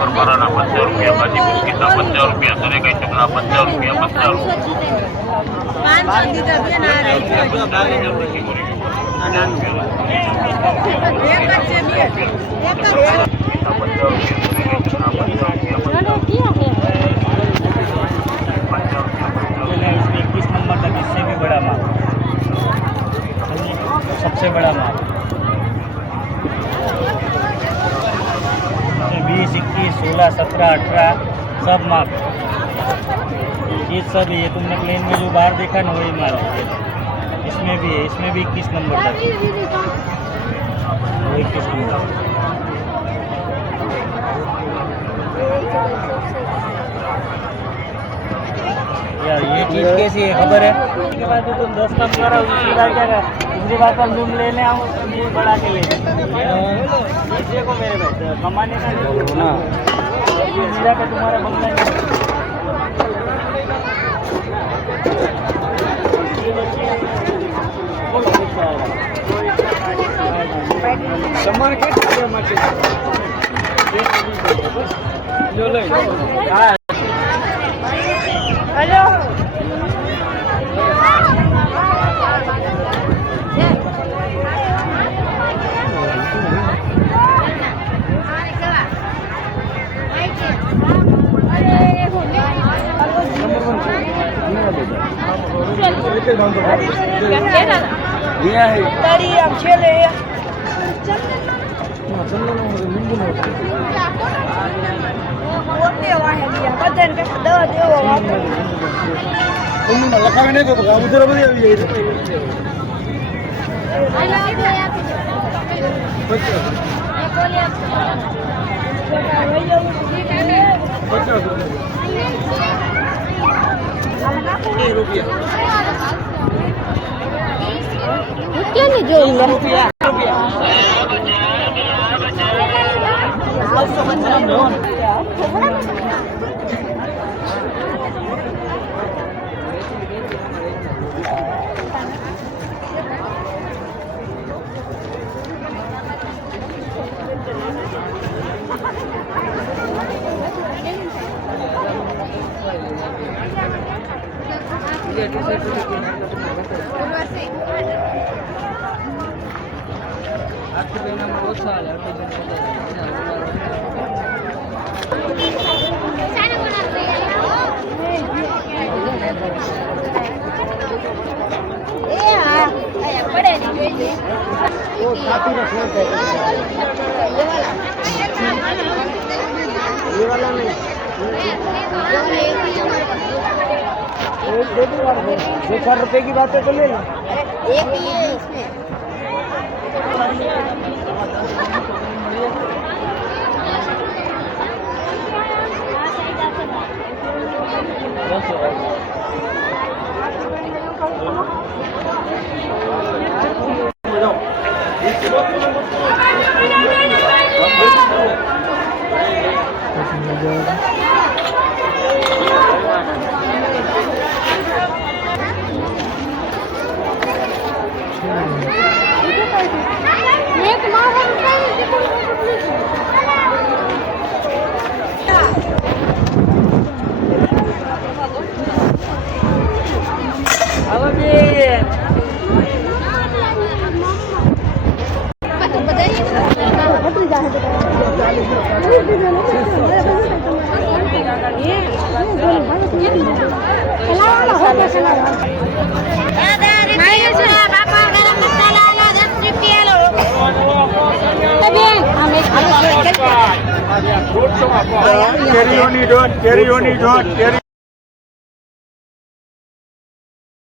परपराना 50 रुपया, भाजी बिस्किट 50 रुपया, सरे कई चकला 50 रुपया, 50 रुपया। सबसे बड़ा माल 20, 21, 16, 17, 18 सब माल ये सब ये तुमने प्लेन में जो बाहर देखा ना वही माल है। इसमें भी है, इसमें भी 21 नंबर तक 21 नंबर। यार ये चीज़ कैसी है खबर है? उसके बाद तो तुम 10 कम करो, उसके बाद क्या कर, दूसरी बात हम तुम लेने आओ तो ये बढ़ा के ले इसे को मेरे भाई कमाने का नहीं ना ये मेरा का तुम्हारा बंगला सामान के hello dari yang cele ya લખાવીને તો ઉધર બધી આવી જાય રૂપિયાની જોઈ લે ये वाला नहीं 4 रुपए की बात है तो ले लो एक ही है इसमें કેરીઓની ડોટ કેરીઓની ડોટ કેરી